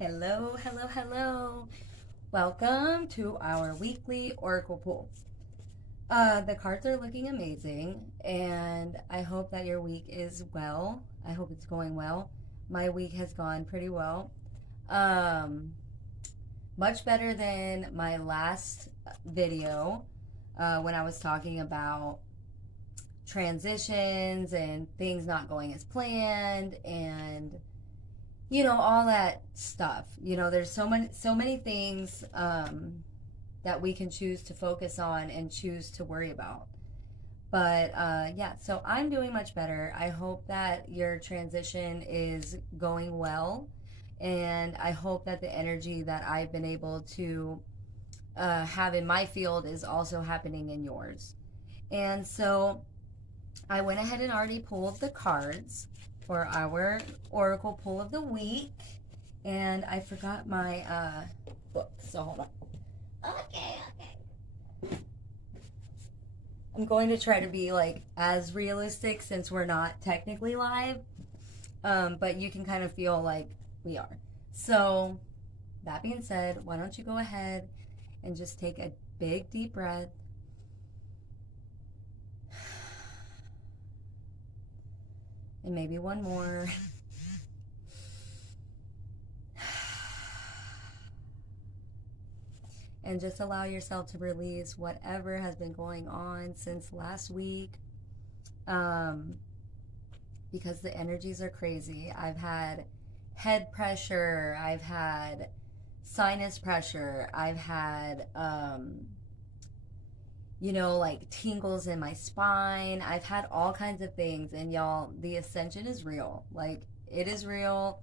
Hello, hello, hello. Welcome to our weekly Oracle pool. The cards are looking amazing, and I hope that your week is well. I hope it's going well. My week has gone pretty well. Um, Much better than my last video when I was talking about transitions and things not going as planned and all that stuff. There's so many things that we can choose to focus on and choose to worry about. But yeah, so I'm doing much better. I hope that your transition is going well, and I hope that the energy that I've been able to have in my field is also happening in yours. And so I went ahead and already pulled the cards for our Oracle pull of the week. And I forgot my book, so hold on. Okay. I'm going to try to be like as realistic since we're not technically live, but you can kind of feel like we are. So that being said, why don't you go ahead and just take a big deep breath. And maybe one more. And just allow yourself to release whatever has been going on since last week. Because the energies are crazy. I've had head pressure. I've had sinus pressure. I've had, like tingles in my spine. I've had all kinds of things. And y'all, the ascension is real. Like, it is real.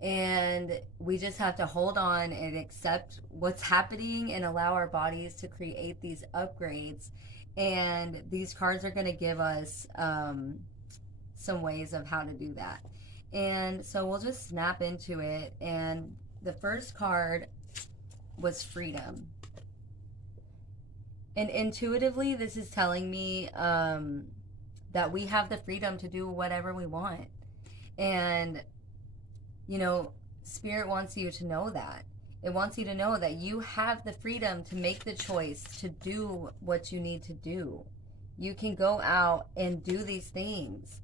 And we just have to hold on and accept what's happening and allow our bodies to create these upgrades. And these cards are going to give us some ways of how to do that. And so we'll just snap into it. And the first card was freedom. And intuitively, this is telling me that we have the freedom to do whatever we want. And Spirit wants you to know that. It wants you to know that you have the freedom to make the choice to do what you need to do. You can go out and do these things.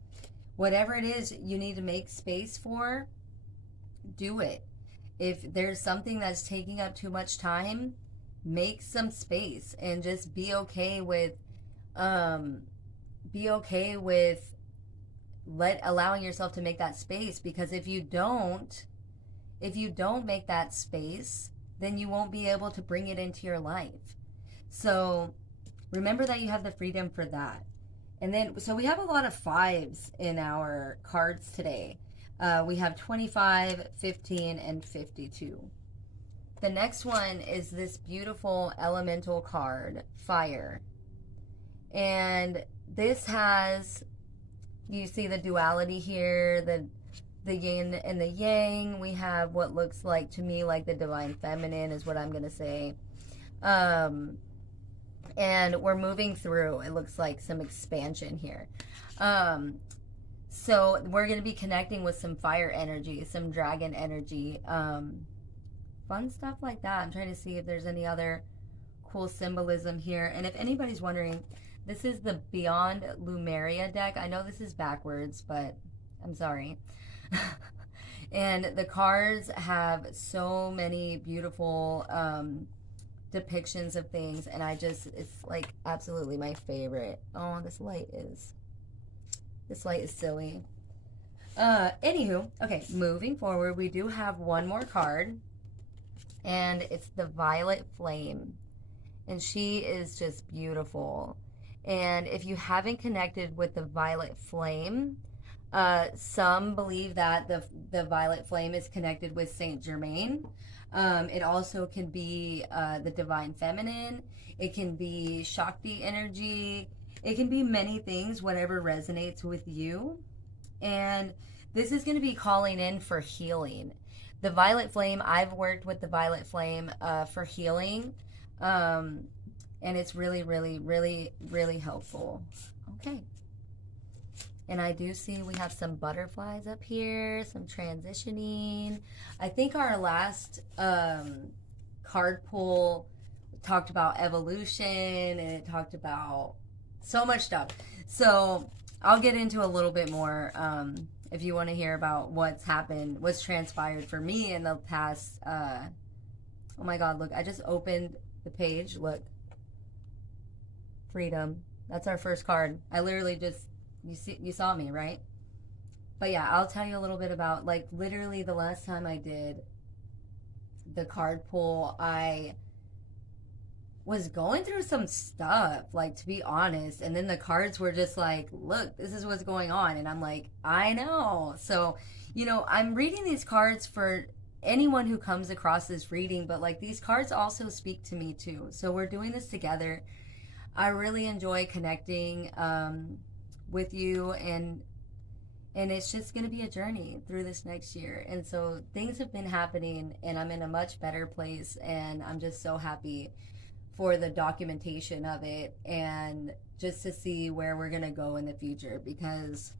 Whatever it is you need to make space for, do it. If there's something that's taking up too much time, make some space and just be okay with allowing yourself to make that space, because if you don't make that space, then you won't be able to bring it into your life. So remember that you have the freedom for that. And then, so we have a lot of fives in our cards today. We have 25, 15, and 52. The next one is this beautiful elemental card, fire. And this has, you see the duality here, the yin and the yang. We have what looks like to me like the divine feminine is what I'm going to say. And we're moving through, it looks like, some expansion here. So we're going to be connecting with some fire energy, some dragon energy, fun stuff like that. I'm trying to see if there's any other cool symbolism here. And if anybody's wondering, this is the Beyond Lumeria deck. I know this is backwards, but I'm sorry. And the cards have so many beautiful depictions of things, and it's like absolutely my favorite. Oh, this light is silly. Anywho, okay, moving forward, we do have one more card, and it's the Violet Flame, and she is just beautiful. And if you haven't connected with the Violet Flame, some believe that the Violet Flame is connected with Saint Germain. It also can be the Divine Feminine. It can be Shakti energy. It can be many things, whatever resonates with you. And this is going to be calling in for healing. The Violet Flame, I've worked with the Violet Flame for healing. And it's really, really, really, really helpful. Okay. And I do see we have some butterflies up here, some transitioning. I think our last card pull talked about evolution, and it talked about so much stuff. So I'll get into a little bit more if you want to hear about what's happened, what's transpired for me in the past. Oh my God, look, I just opened the page. Look, freedom. That's our first card. I literally just, you saw me, right? But yeah, I'll tell you a little bit about, like, literally the last time I did the card pull, I was going through some stuff, like, to be honest, and then the cards were just like, look, this is what's going on, and I'm like, I know. So, you know, I'm reading these cards for anyone who comes across this reading, but like, these cards also speak to me too. So we're doing this together. I really enjoy connecting with you, and it's just going to be a journey through this next year. And so things have been happening, and I'm in a much better place, and I'm just so happy for the documentation of it, and just to see where we're going to go in the future, because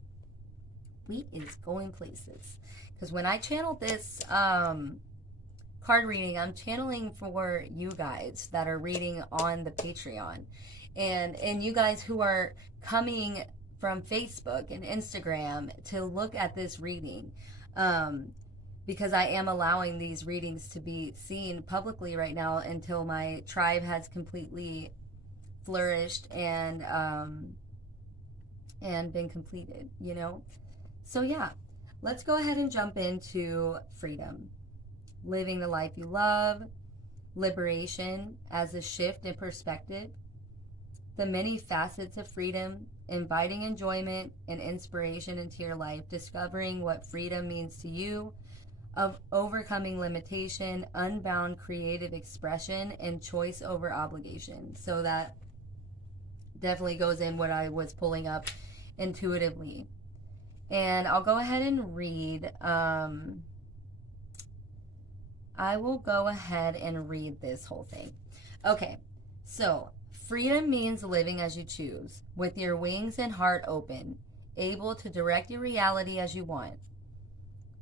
we is going places. Because when I channeled this card reading, I'm channeling for you guys that are reading on the Patreon, and you guys who are coming from Facebook and Instagram to look at this reading, because I am allowing these readings to be seen publicly right now until my tribe has completely flourished and been completed, you know? So yeah, let's go ahead and jump into freedom. Living the life you love, liberation as a shift in perspective, the many facets of freedom, inviting enjoyment and inspiration into your life, discovering what freedom means to you, of overcoming limitation, unbound creative expression, and choice over obligation. So that definitely goes in what I was pulling up intuitively. And I'll go ahead and read. I will go ahead and read this whole thing. Okay, so freedom means living as you choose, with your wings and heart open, able to direct your reality as you want.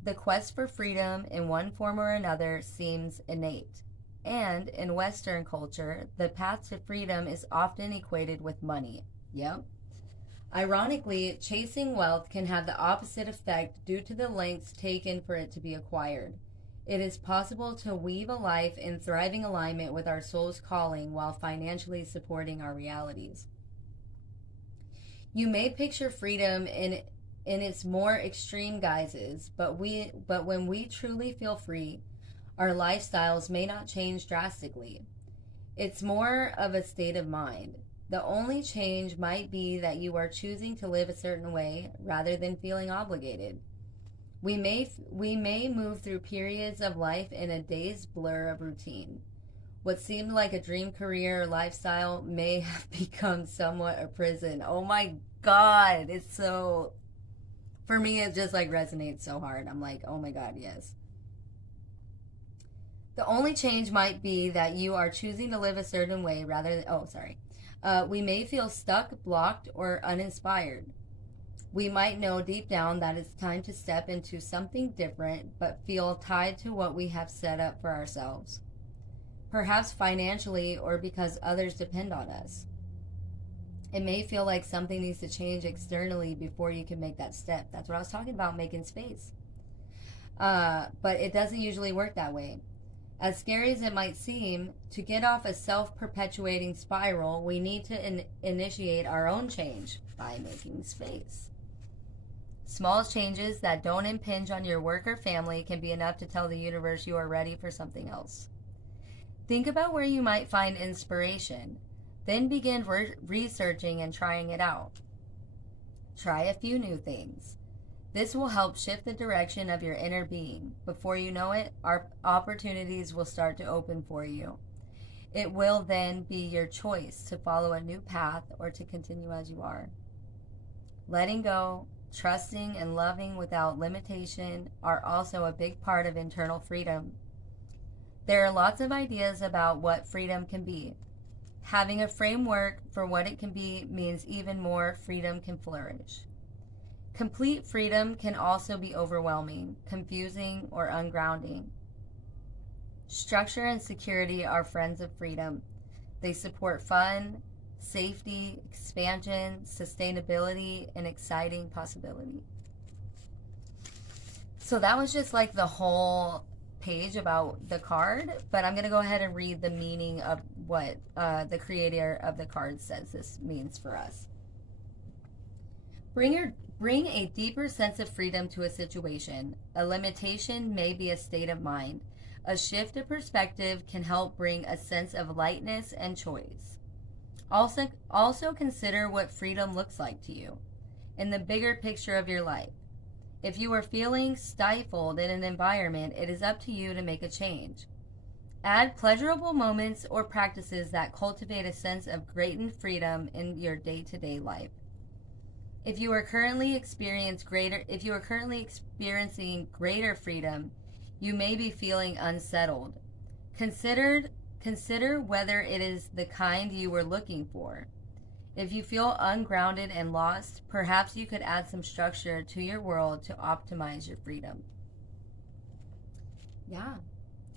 The quest for freedom in one form or another seems innate, and in Western culture, the path to freedom is often equated with money. Yep. Ironically, chasing wealth can have the opposite effect due to the lengths taken for it to be acquired. It is possible to weave a life in thriving alignment with our soul's calling while financially supporting our realities. You may picture freedom in its more extreme guises, but when we truly feel free, our lifestyles may not change drastically. It's more of a state of mind. The only change might be that you are choosing to live a certain way rather than feeling obligated. We may move through periods of life in a dazed blur of routine. What seemed like a dream career or lifestyle may have become somewhat a prison. Oh my God, it's so, for me, it just like resonates so hard. I'm like, oh my God, yes. The only change might be that you are choosing to live a certain way rather than, we may feel stuck, blocked, or uninspired. We might know deep down that it's time to step into something different, but feel tied to what we have set up for ourselves. Perhaps financially or because others depend on us. It may feel like something needs to change externally before you can make that step. That's what I was talking about, making space. But it doesn't usually work that way. As scary as it might seem, to get off a self-perpetuating spiral, we need to initiate our own change by making space. Small changes that don't impinge on your work or family can be enough to tell the universe you are ready for something else. Think about where you might find inspiration. Then begin researching and trying it out. Try a few new things. This will help shift the direction of your inner being. Before you know it, our opportunities will start to open for you. It will then be your choice to follow a new path or to continue as you are. Letting go, trusting, and loving without limitation are also a big part of internal freedom. There are lots of ideas about what freedom can be. Having a framework for what it can be means even more freedom can flourish. Complete freedom can also be overwhelming, confusing, or ungrounding. Structure and security are friends of freedom. They support fun, safety, expansion, sustainability, and exciting possibility. So that was just like the whole page about the card, but I'm going to go ahead and read the meaning of what the creator of the card says this means for us. Bring a deeper sense of freedom to a situation. A limitation may be a state of mind. A shift of perspective can help bring a sense of lightness and choice. Also consider what freedom looks like to you in the bigger picture of your life. If you are feeling stifled in an environment, it is up to you to make a change. Add pleasurable moments or practices that cultivate a sense of greater freedom in your day-to-day life. If you are currently experiencing greater freedom, you may be feeling unsettled. Consider whether it is the kind you were looking for. If you feel ungrounded and lost, perhaps you could add some structure to your world to optimize your freedom. Yeah,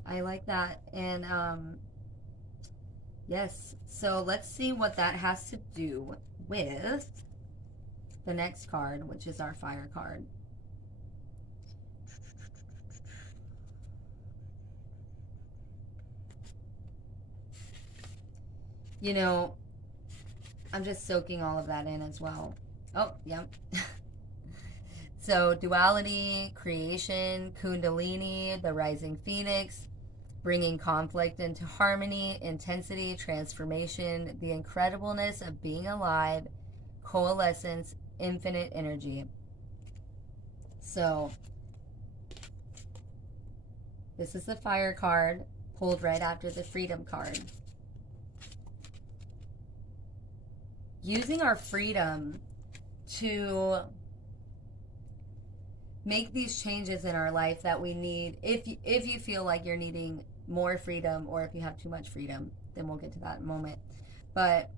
I like that. And yes, so let's see what that has to do with the next card, which is our fire card. You know, I'm just soaking all of that in as well. Oh, yep. So, duality, creation, kundalini, the rising phoenix, bringing conflict into harmony, intensity, transformation, the incredibleness of being alive, coalescence, infinite energy. So, this is the fire card pulled right after the freedom card. Using our freedom to make these changes in our life that we need. If you feel like you're needing more freedom, or if you have too much freedom, then we'll get to that in a moment. But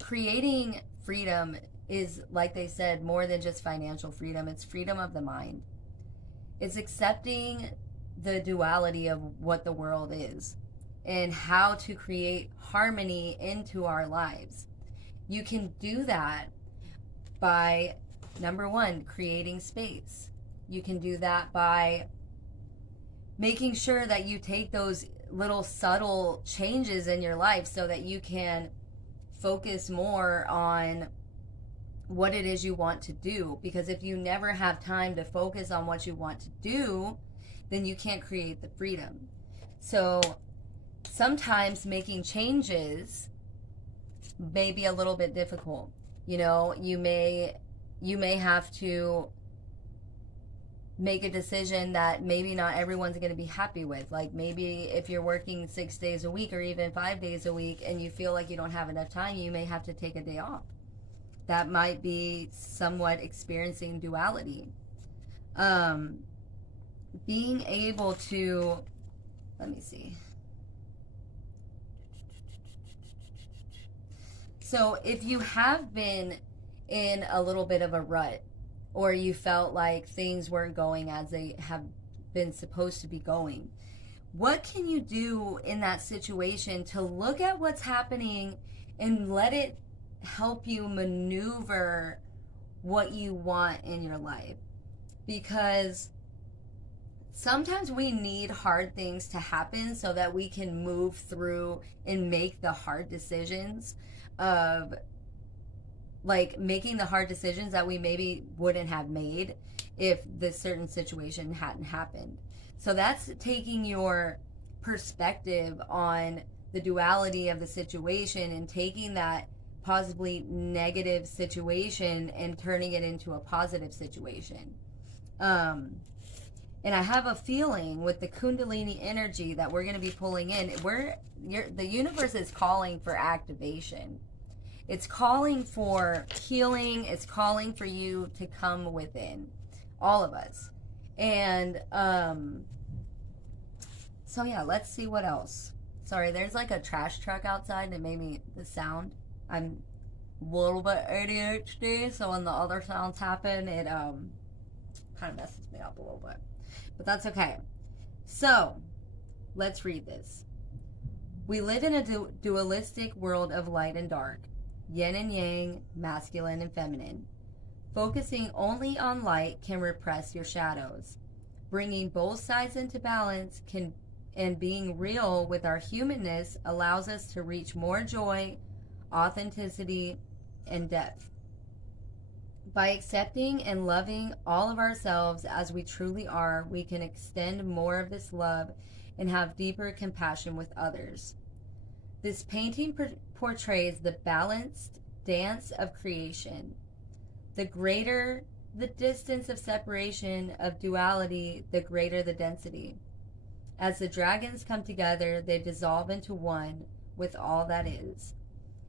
creating freedom is, like they said, more than just financial freedom. It's freedom of the mind. It's accepting the duality of what the world is and how to create harmony into our lives. You can do that by, number one, creating space. You can do that by making sure that you take those little subtle changes in your life so that you can focus more on what it is you want to do. Because if you never have time to focus on what you want to do, then you can't create the freedom. So sometimes making changes may be a little bit difficult. You know, you may have to make a decision that maybe not everyone's going to be happy with. Like maybe if you're working 6 days a week or even 5 days a week and you feel like you don't have enough time, you may have to take a day off. That might be somewhat experiencing duality. Being able to, let me see. So if you have been in a little bit of a rut, or you felt like things weren't going as they have been supposed to be going, what can you do in that situation to look at what's happening and let it help you maneuver what you want in your life? Because sometimes we need hard things to happen so that we can move through and make the hard decisions of, like, making the hard decisions that we maybe wouldn't have made if this certain situation hadn't happened. So that's taking your perspective on the duality of the situation and taking that possibly negative situation and turning it into a positive situation. And I have a feeling with the Kundalini energy that we're going to be pulling in, the universe is calling for activation. It's calling for healing. It's calling for you to come within, all of us. And so yeah, let's see what else. Sorry, there's like a trash truck outside that made me the sound. I'm little bit ADHD, so when the other sounds happen, it kind of messes me up a little bit. But that's okay. So, let's read this. We live in a dualistic world of light and dark, yin and yang, masculine and feminine. Focusing only on light can repress your shadows. Bringing both sides into balance and being real with our humanness allows us to reach more joy, authenticity, and depth. By accepting and loving all of ourselves as we truly are, we can extend more of this love and have deeper compassion with others. This painting portrays the balanced dance of creation. The greater the distance of separation of duality, the greater the density. As the dragons come together, they dissolve into one with all that is.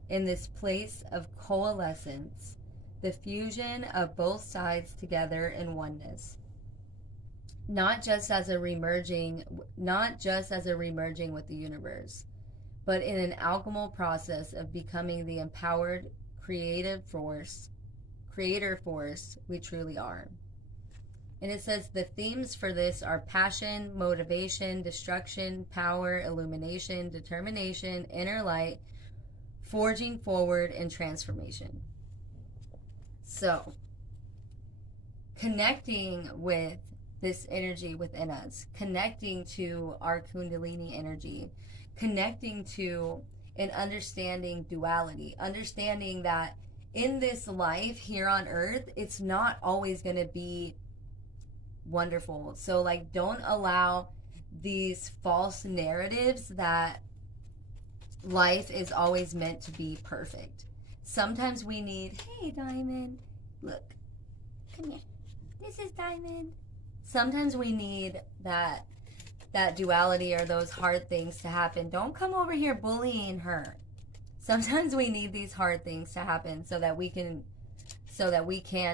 In this place of coalescence, the fusion of both sides together in oneness. Not just as a remerging with the universe, but in an alchemical process of becoming the empowered creator force we truly are. And it says the themes for this are passion, motivation, destruction, power, illumination, determination, inner light, forging forward, and transformation. So, connecting with this energy within us, connecting to our Kundalini energy, connecting to and understanding duality, understanding that in this life here on earth, it's not always going to be wonderful. So, like, don't allow these false narratives that life is always meant to be perfect. Sometimes we need, hey, Diamond, look, come here. This is Diamond. Sometimes we need that duality or those hard things to happen. Don't come over here bullying her. Sometimes we need these hard things to happen so that we can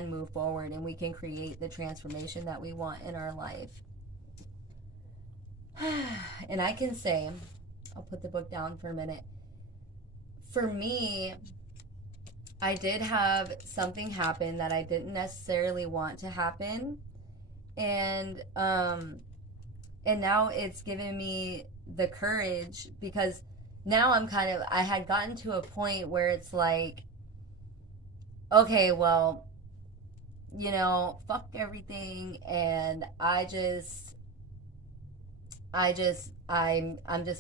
move forward and we can create the transformation that we want in our life. And I can say, I'll put the book down for a minute. For me, I did have something happen that I didn't necessarily want to happen. And now it's given me the courage, because now I had gotten to a point where it's like, okay, well, fuck everything, and I'm just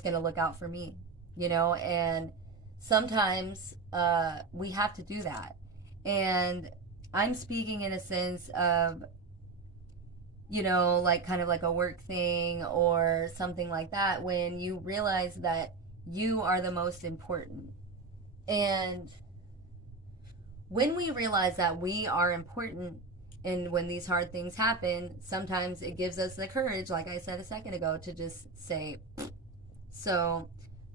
gonna look out for me, and sometimes we have to do that. And I'm speaking in a sense of, like kind of like a work thing or something like that, when you realize that you are the most important. And when we realize that we are important, and when these hard things happen, sometimes it gives us the courage, like I said a second ago, to just say. So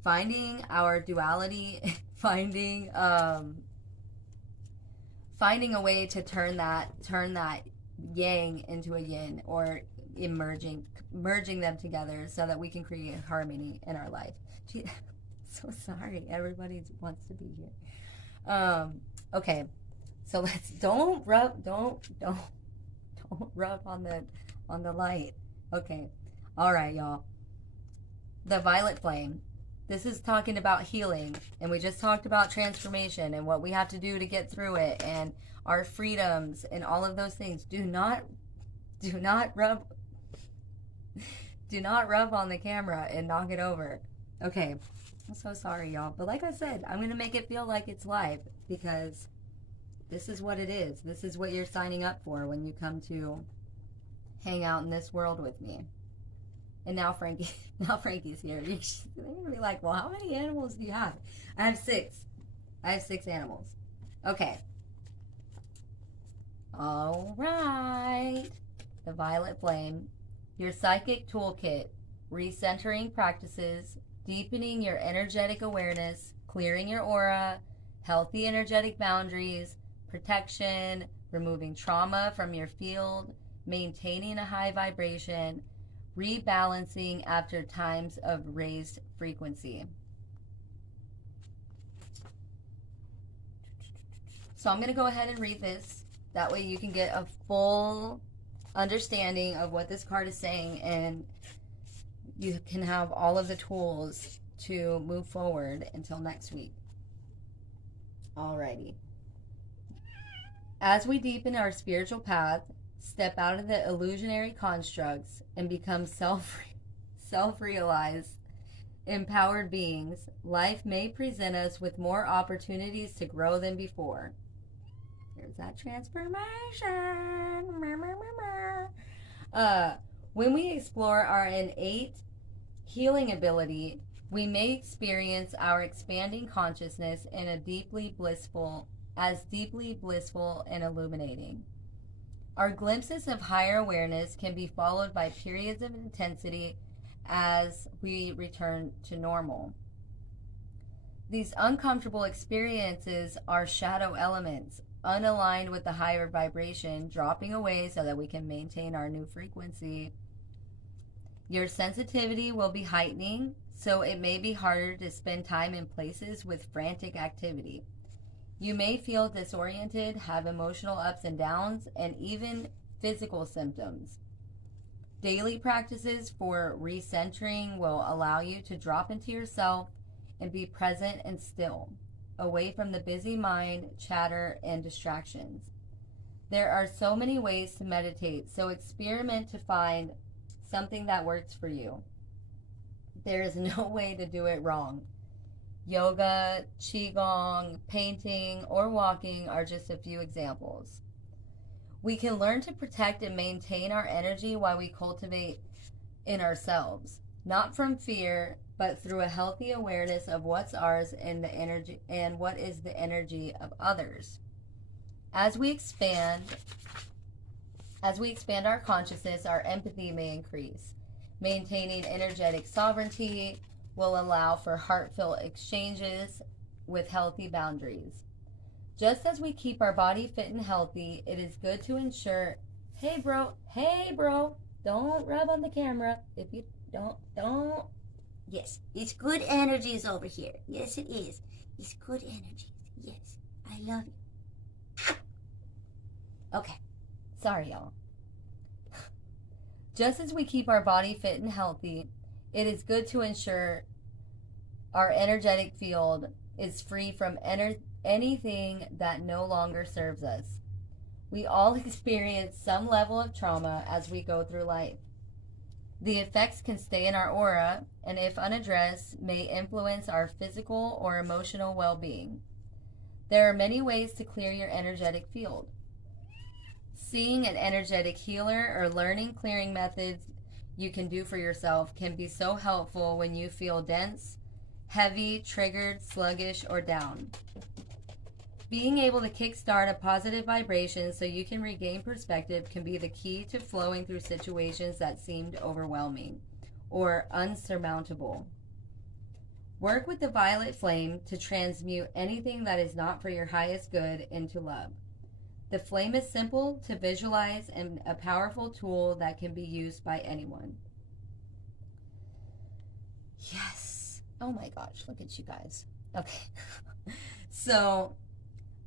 finding our duality, finding a way to turn that yang into a yin, or merging them together so that we can create harmony in our life. Gee, so sorry, everybody wants to be here. Okay, so let's don't rub on the light. Okay, all right, y'all. The violet flame. This is talking about healing, and we just talked about transformation and what we have to do to get through it, and our freedoms and all of those things. Do not rub on the camera and knock it over. Okay, I'm so sorry, y'all. But like I said, I'm going to make it feel like it's live, because this is what it is. This is what you're signing up for when you come to hang out in this world with me. And now Frankie's here. They're going to be like, well, how many animals do you have? I have 6. I have 6 animals. Okay. All right. The violet flame. Your psychic toolkit. Recentering practices. Deepening your energetic awareness. Clearing your aura. Healthy energetic boundaries. Protection. Removing trauma from your field. Maintaining a high vibration. Rebalancing after times of raised frequency. So I'm going to go ahead and read this. That way you can get a full understanding of what this card is saying, and you can have all of the tools to move forward until next week. Alrighty. As we deepen our spiritual path, step out of the illusionary constructs, and become self-realized, empowered beings, life may present us with more opportunities to grow than before. There's that transformation. When we explore our innate healing ability, we may experience our expanding consciousness in a deeply blissful and illuminating. Our glimpses of higher awareness can be followed by periods of intensity as we return to normal. These uncomfortable experiences are shadow elements, unaligned with the higher vibration, dropping away so that we can maintain our new frequency. Your sensitivity will be heightening, so it may be harder to spend time in places with frantic activity. You may feel disoriented, have emotional ups and downs, and even physical symptoms. Daily practices for recentering will allow you to drop into yourself and be present and still, away from the busy mind, chatter, and distractions. There are so many ways to meditate, so experiment to find something that works for you. There is no way to do it wrong. Yoga, qigong, painting, or walking are just a few examples. We can learn to protect and maintain our energy while we cultivate in ourselves, not from fear, but through a healthy awareness of what's ours and the energy and what is the energy of others. As we expand our consciousness, our empathy may increase. Maintaining energetic sovereignty will allow for heartfelt exchanges with healthy boundaries. Just as we keep our body fit and healthy, it is good to ensure, hey bro, don't rub on the camera. If you don't. Yes, it's good energies over here. Yes, it is. It's good energies. Yes, I love you. Okay, sorry y'all. Just as we keep our body fit and healthy, it is good to ensure our energetic field is free from anything that no longer serves us. We all experience some level of trauma as we go through life. The effects can stay in our aura, and if unaddressed, may influence our physical or emotional well-being. There are many ways to clear your energetic field. Seeing an energetic healer or learning clearing methods you can do for yourself can be so helpful when you feel dense, heavy, triggered, sluggish, or down. Being able to kickstart a positive vibration so you can regain perspective can be the key to flowing through situations that seemed overwhelming or unsurmountable. Work with the violet flame to transmute anything that is not for your highest good into love. The flame is simple to visualize and a powerful tool that can be used by anyone. Yes. Oh my gosh, look at you guys. Okay. So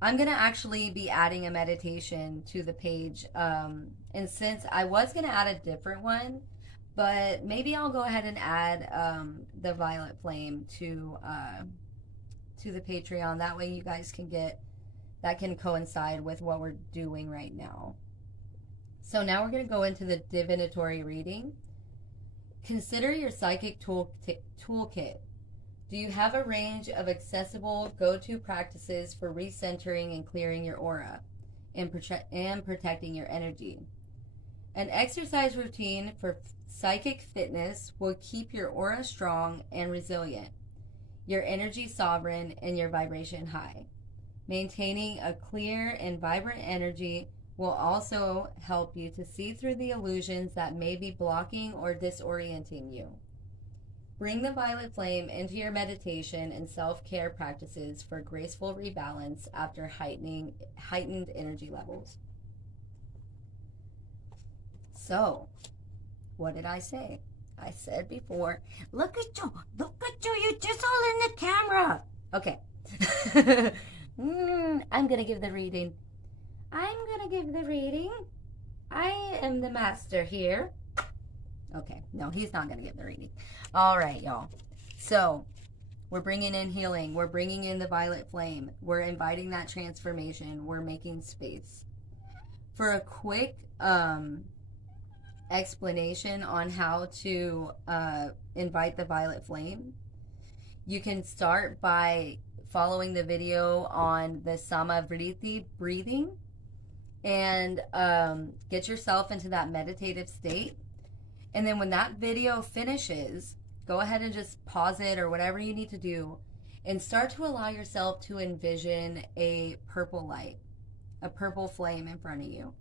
I'm going to actually be adding a meditation to the page. And since I was going to add a different one, but maybe I'll go ahead and add the violet flame to the Patreon. That way you guys can get, that can coincide with what we're doing right now. So now we're going to go into the divinatory reading. Consider your psychic toolkit. Do you have a range of accessible go-to practices for recentering and clearing your aura and protecting your energy? An exercise routine for psychic fitness will keep your aura strong and resilient, your energy sovereign, and your vibration high. Maintaining a clear and vibrant energy will also help you to see through the illusions that may be blocking or disorienting you. Bring the violet flame into your meditation and self-care practices for graceful rebalance after heightened energy levels. So, what did I say? I said before, look at you, you're just all in the camera. Okay. I'm going to give the reading. I'm going to give the reading. I am the master here. Okay, no, he's not going to give the reading. All right, y'all. So, we're bringing in healing. We're bringing in the violet flame. We're inviting that transformation. We're making space. For a quick explanation on how to invite the violet flame, you can start by following the video on the Samavriti breathing and get yourself into that meditative state. And then when that video finishes, go ahead and just pause it or whatever you need to do and start to allow yourself to envision a purple light, a purple flame in front of you.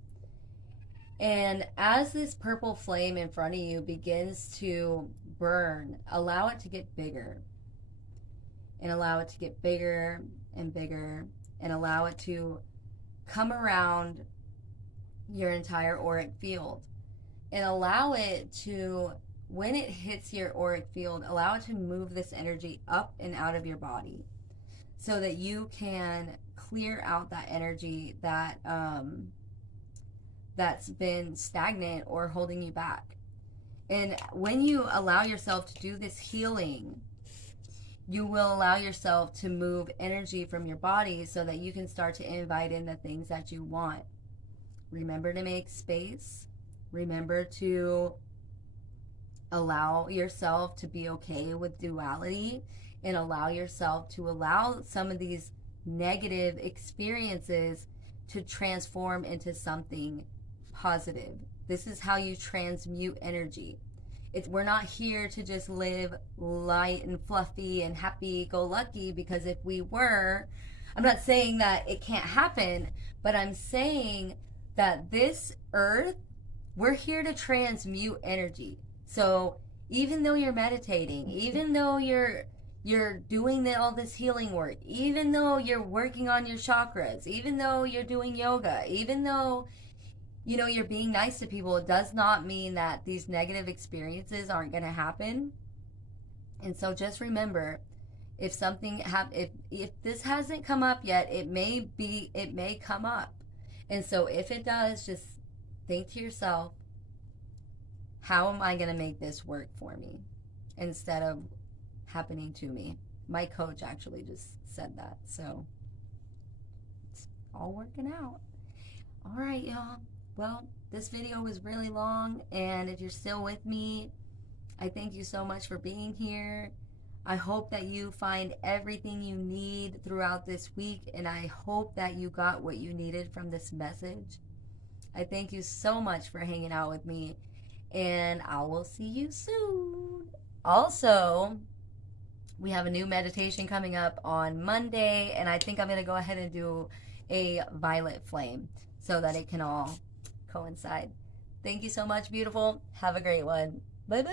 And as this purple flame in front of you begins to burn, allow it to get bigger. And allow it to get bigger and bigger. And allow it to come around your entire auric field. And allow it to, when it hits your auric field, allow it to move this energy up and out of your body so that you can clear out that energy that that's been stagnant or holding you back. And when you allow yourself to do this healing, you will allow yourself to move energy from your body so that you can start to invite in the things that you want. Remember to make space. Remember to allow yourself to be okay with duality and allow yourself to allow some of these negative experiences to transform into something positive. This is how you transmute energy. We're not here to just live light and fluffy and happy-go-lucky, because if we were, I'm not saying that it can't happen, but I'm saying that this earth, we're here to transmute energy. So even though you're meditating, even though you're doing all this healing work, even though you're working on your chakras, even though you're doing yoga, even though you're being nice to people, it does not mean that these negative experiences aren't going to happen. And so just remember, if something if this hasn't come up yet, it may come up. And so if it does, just think to yourself, how am I going to make this work for me instead of happening to me? My coach actually just said that. So it's all working out. All right, y'all. Well, this video was really long, and if you're still with me, I thank you so much for being here. I hope that you find everything you need throughout this week, and I hope that you got what you needed from this message. I thank you so much for hanging out with me, and I will see you soon. Also, we have a new meditation coming up on Monday, and I think I'm going to go ahead and do a violet flame so that it can all coincide. Thank you so much, beautiful. Have a great one. Bye-bye.